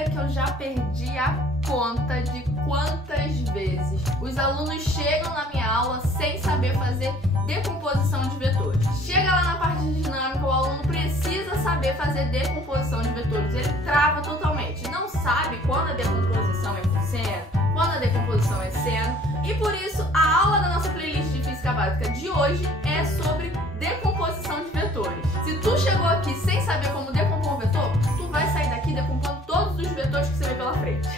Olha que eu já perdi a conta de quantas vezes os alunos chegam na minha aula sem saber fazer decomposição de vetores. Chega lá na parte de dinâmica, o aluno precisa saber fazer decomposição de vetores. Ele trava totalmente, não sabe quando a decomposição é cosseno, quando a decomposição é seno. E por isso, a aula da nossa playlist de Física Básica de hoje é sobre decomposição de vetores. Se tu chegou aqui sem saber como decompor um vetor, tu vai sair daqui decompondo todos os vetores que você vê pela frente.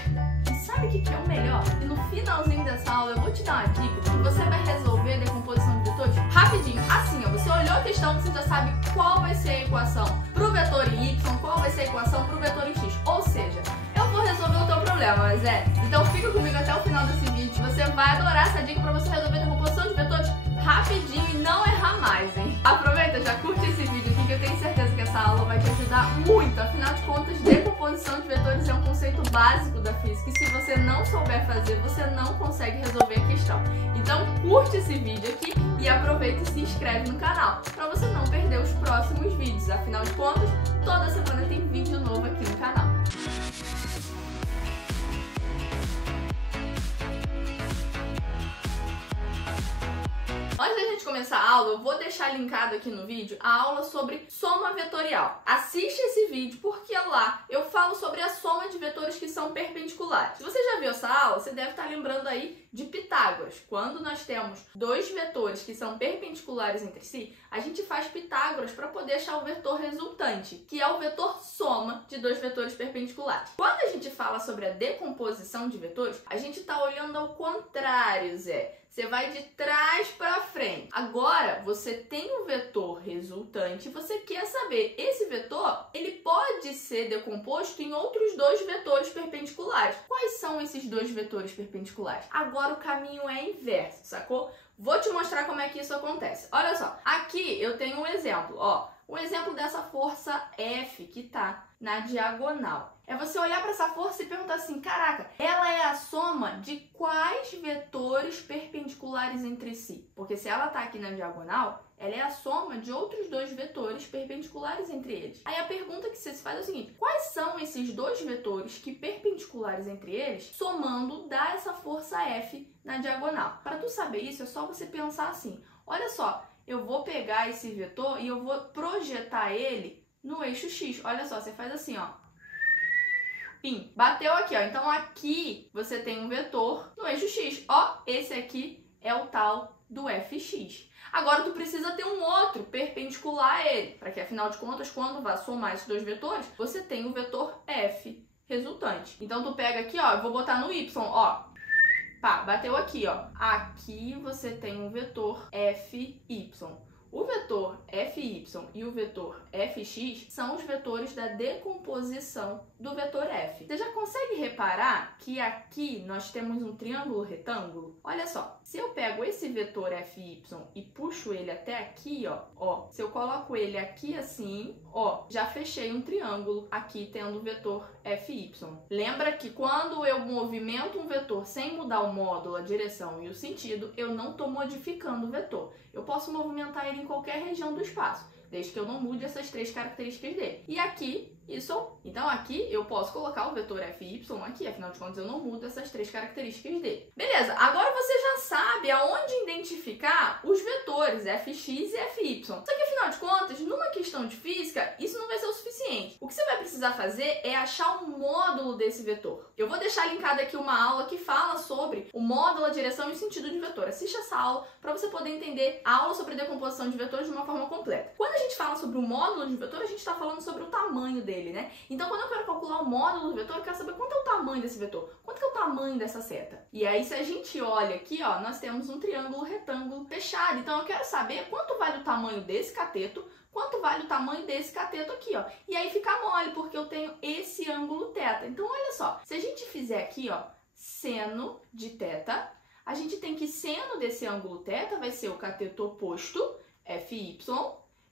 E sabe o que é o melhor? E no finalzinho dessa aula eu vou te dar uma dica que você vai resolver a decomposição de vetores rapidinho. Assim, ó, você olhou a questão, você já sabe qual vai ser a equação pro vetor em y, qual vai ser a equação pro vetor em x. Ou seja, eu vou resolver o teu problema, mas então fica comigo até o final desse vídeo. Você vai adorar essa dica pra você resolver a decomposição de vetores rapidinho e não errar mais, hein? Aproveita, já curte esse vídeo aqui que eu tenho certeza que essa aula vai te ajudar muito. Afinal de contas, decomposição de vetores é um conceito básico da física e se você não souber fazer, você não consegue resolver a questão. Então curte esse vídeo aqui e aproveita e se inscreve no canal para você não perder os próximos vídeos. Afinal de contas, toda semana tem vídeo novo aqui no canal. Antes da gente começar a aula, eu vou deixar linkado aqui no vídeo a aula sobre soma vetorial. Assiste esse vídeo porque lá eu falo sobre a soma de vetores que são perpendiculares. Se você já viu essa aula, você deve estar lembrando aí de Pitágoras. Quando nós temos dois vetores que são perpendiculares entre si, a gente faz Pitágoras para poder achar o vetor resultante, que é o vetor soma de dois vetores perpendiculares. Quando a gente fala sobre a decomposição de vetores, a gente está olhando ao contrário, Zé. Você vai de trás para frente. Agora, você tem um vetor resultante e você quer saber, esse vetor, ele pode ser decomposto em outros dois vetores perpendiculares. Quais são esses dois vetores perpendiculares? Agora o caminho é inverso, sacou? Vou te mostrar como é que isso acontece. Olha só, aqui eu tenho um exemplo, ó. Um exemplo dessa força F que tá na diagonal. É você olhar para essa força e perguntar assim, caraca, ela é a soma de quais vetores perpendiculares entre si? Porque se ela tá aqui na diagonal, ela é a soma de outros dois vetores perpendiculares entre eles. Aí a pergunta que você se faz é o seguinte, quais são esses dois vetores que perpendiculares entre eles, somando, dá essa força F na diagonal? Para tu saber isso, é só você pensar assim, olha só, eu vou pegar esse vetor e eu vou projetar ele no eixo X. Olha só, você faz assim, ó. Pim, bateu aqui, ó. Então aqui você tem um vetor no eixo X. Ó, esse aqui é o tal do Fx. Agora tu precisa ter um outro perpendicular a ele, para que afinal de contas, quando vai somar esses dois vetores, você tem o vetor F resultante. Então tu pega aqui, ó, eu vou botar no Y, ó. Pá, bateu aqui, ó. Aqui você tem um vetor Fy. O vetor Fy e o vetor Fx são os vetores da decomposição do vetor F. Você já consegue reparar que aqui nós temos um triângulo retângulo? Olha só, se eu pego esse vetor Fy e puxo ele até aqui, ó, se eu coloco ele aqui assim, ó, já fechei um triângulo aqui tendo o vetor Fy. Lembra que quando eu movimento um vetor sem mudar o módulo, a direção e o sentido, eu não estou modificando o vetor. Eu posso movimentar ele em qualquer região do espaço, desde que eu não mude essas três características dele. E aqui, isso. Então aqui eu posso colocar o vetor Fy aqui, afinal de contas eu não mudo essas três características dele. Beleza, agora você já sabe aonde identificar os vetores Fx e Fy. Só que afinal de contas, numa questão de física, isso não vai ser o suficiente. O que você vai precisar fazer é achar o módulo desse vetor. Eu vou deixar linkado aqui uma aula que fala sobre o módulo, a direção e o sentido de vetor. Assiste essa aula para você poder entender a aula sobre decomposição de vetores de uma forma completa. Quando a gente fala sobre o módulo de vetor, a gente está falando sobre o tamanho dele, né? Então, quando eu quero calcular o módulo do vetor, eu quero saber quanto é o tamanho desse vetor, quanto que é o tamanho dessa seta. E aí, se a gente olha aqui, ó, nós temos um triângulo retângulo fechado. Então, eu quero saber quanto vale o tamanho desse cateto, quanto vale o tamanho desse cateto aqui, ó. E aí fica mole, porque eu tenho esse ângulo θ. Então, olha só, se a gente fizer aqui, ó, seno de θ, a gente tem que seno desse ângulo θ vai ser o cateto oposto, Fy,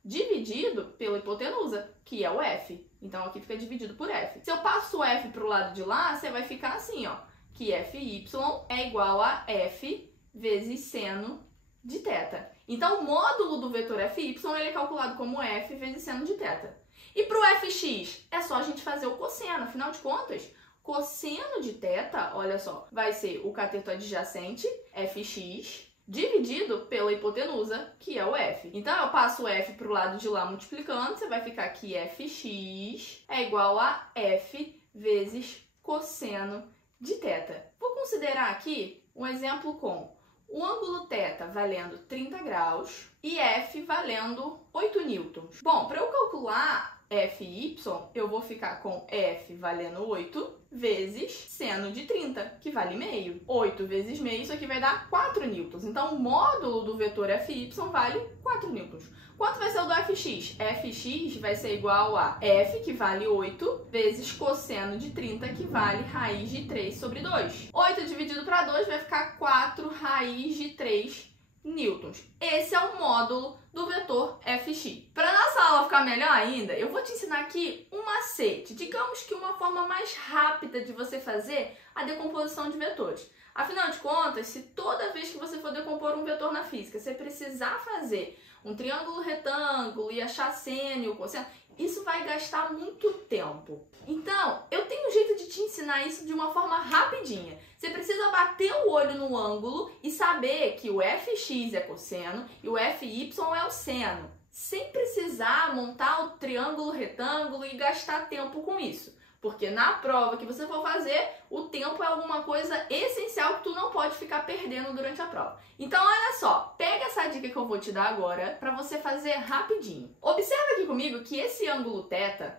dividido pela hipotenusa, que é o F. Então, aqui fica dividido por F. Se eu passo o F para o lado de lá, você vai ficar assim, ó, que Fy é igual a F vezes seno de θ. Então, o módulo do vetor Fy ele é calculado como F vezes seno de θ. E para o Fx, é só a gente fazer o cosseno. Afinal de contas, cosseno de θ, olha só, vai ser o cateto adjacente, fx, dividido pela hipotenusa, que é o f. Então, eu passo o f para o lado de lá multiplicando, você vai ficar que fx é igual a f vezes cosseno de θ. Vou considerar aqui um exemplo com o ângulo θ valendo 30 graus e f valendo 8 newtons. Bom, para eu calcular Fy, eu vou ficar com f valendo 8 vezes seno de 30, que vale meio. 8 vezes meio, isso aqui vai dar 4 newtons. Então, o módulo do vetor Fy vale 4 newtons. Quanto vai ser o do fx? Fx vai ser igual a f, que vale 8, vezes cosseno de 30, que vale raiz de 3 sobre 2. 8 dividido para 2 vai ficar 4 raiz de 3 newtons. Esse é o módulo do vetor fx. Para nossa aula ficar melhor ainda, eu vou te ensinar aqui um macete, digamos que uma forma mais rápida de você fazer a decomposição de vetores. Afinal de contas, se toda vez que você for decompor um vetor na física, você precisar fazer um triângulo retângulo e achar seno e o cosseno, isso vai gastar muito tempo. Então, eu tenho um jeito de te ensinar isso de uma forma rapidinha. Você precisa bater o olho no ângulo e saber que o fx é cosseno e o fy é o seno, sem precisar montar o triângulo retângulo e gastar tempo com isso. Porque na prova que você for fazer, o tempo é alguma coisa essencial que tu não pode ficar perdendo durante a prova. Então, olha só, pega essa dica que eu vou te dar agora para você fazer rapidinho. Observa aqui comigo que esse ângulo θ,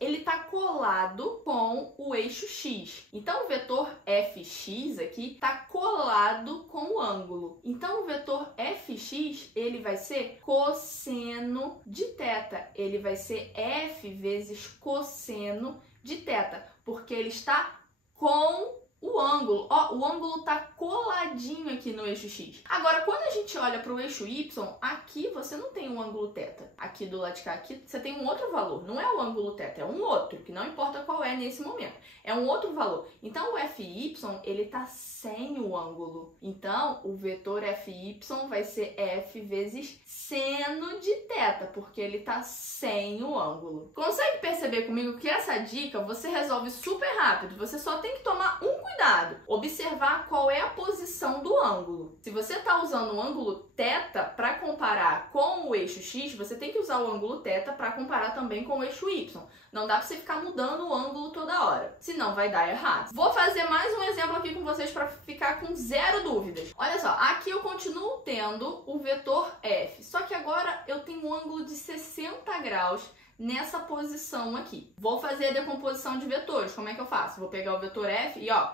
ele está colado com o eixo x. Então, o vetor fx aqui está colado com o ângulo. Então, o vetor fx, ele vai ser cosseno de θ. Ele vai ser f vezes cosseno de θ, porque ele está com o ângulo. Ó, o ângulo está coladinho aqui no eixo x. Agora, quando a gente olha para o eixo y, aqui você não tem um ângulo θ. Aqui do lado de cá, aqui você tem um outro valor. Não é o ângulo θ, é um outro, que não importa qual é nesse momento. É um outro valor. Então, o fy, ele está sem o ângulo. Então, o vetor fy vai ser f vezes seno de θ, porque ele está sem o ângulo. Consegue perceber comigo que essa dica você resolve super rápido? Você só tem que tomar um cuidado, observar qual é a posição do ângulo. Se você está usando o ângulo θ para comparar com o eixo x, você tem que usar o ângulo θ para comparar também com o eixo y. Não dá para você ficar mudando o ângulo toda hora, senão vai dar errado. Vou fazer mais um exemplo aqui com vocês para ficar com zero dúvidas. Olha só, aqui eu continuo tendo o vetor f, só que agora eu tenho um ângulo de 60 graus nessa posição aqui. Vou fazer a decomposição de vetores. Como é que eu faço? Vou pegar o vetor f e, ó,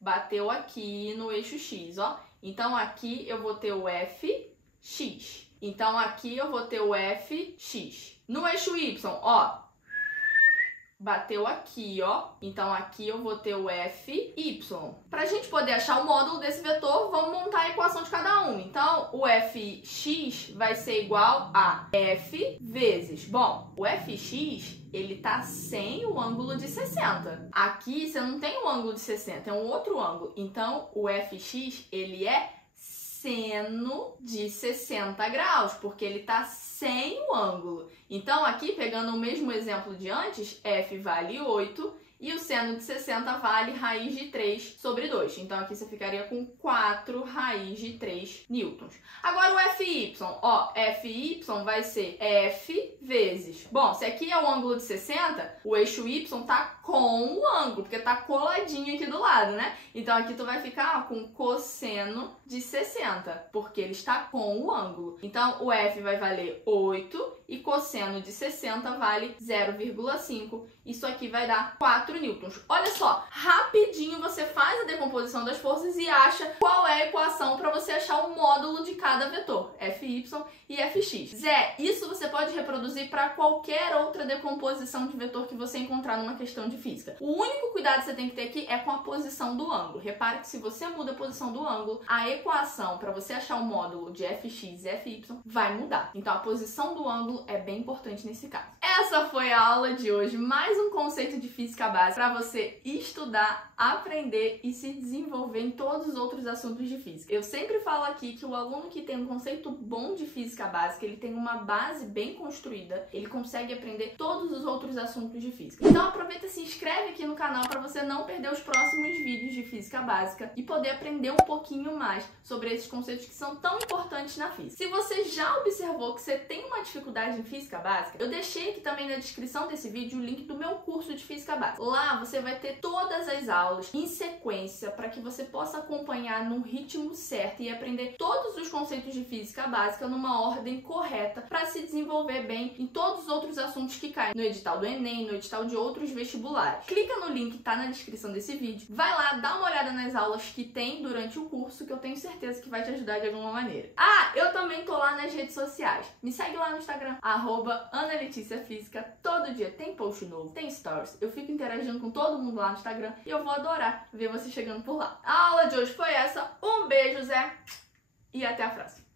bateu aqui no eixo x, ó. Então, aqui eu vou ter o fx. Então, aqui eu vou ter o fx. No eixo y, ó, bateu aqui, ó. Então, aqui eu vou ter o fy. Para a gente poder achar o módulo desse vetor, vamos montar a equação de cada um. Então, o fx vai ser igual a f vezes... Bom, o fx, ele tá sem o ângulo de 60. Aqui, você não tem um ângulo de 60, é um outro ângulo. Então, o fx, ele é seno de 60 graus, porque ele está sem o ângulo. Então, aqui, pegando o mesmo exemplo de antes, f vale 8 e o seno de 60 vale raiz de 3 sobre 2. Então, aqui você ficaria com 4 raiz de 3 newtons. Agora, o fy, ó, fy vai ser f vezes... Bom, se aqui é o ângulo de 60, o eixo y tá com o ângulo, porque tá coladinho aqui do lado, né? Então, aqui tu vai ficar ó, com cosseno de 60, porque ele está com o ângulo. Então, o f vai valer 8 e cosseno de 60 vale 0,5. Isso aqui vai dar 4 newtons. Olha só, rapidinho você faz a decomposição das forças e acha qual é a equação para você achar o módulo de cada vetor, fy e fx. Zé, isso você pode reproduzir para qualquer outra decomposição de vetor que você encontrar numa questão de física. O único cuidado que você tem que ter aqui é com a posição do ângulo. Repare que se você muda a posição do ângulo, a equação para você achar o módulo de fx e fy vai mudar. Então, a posição do ângulo é bem importante nesse caso. Essa foi a aula de hoje, mais um conceito de física básica básica para você estudar, aprender e se desenvolver em todos os outros assuntos de física. Eu sempre falo aqui que o aluno que tem um conceito bom de física básica, ele tem uma base bem construída, ele consegue aprender todos os outros assuntos de física. Então aproveita e se inscreve aqui no canal para você não perder os próximos vídeos de física básica e poder aprender um pouquinho mais sobre esses conceitos que são tão importantes na física. Se você já observou que você tem uma dificuldade em física básica, eu deixei aqui também na descrição desse vídeo o link do meu curso de física básica. Lá você vai ter todas as aulas em sequência para que você possa acompanhar no ritmo certo e aprender todos os conceitos de física básica numa ordem correta para se desenvolver bem em todos os outros assuntos que caem no edital do Enem, no edital de outros vestibulares. Clica no link que tá na descrição desse vídeo, vai lá, dá uma olhada nas aulas que tem durante o curso, que eu tenho certeza que vai te ajudar de alguma maneira. Ah, eu também tô lá nas redes sociais. Me segue lá no Instagram, @AnaLeticiaFísica. Todo dia tem post novo, tem stories. Eu fico interagindo com todo mundo lá no Instagram e eu vou adorar ver você chegando por lá. A aula de hoje foi essa. Um beijo, Zé, e até a próxima.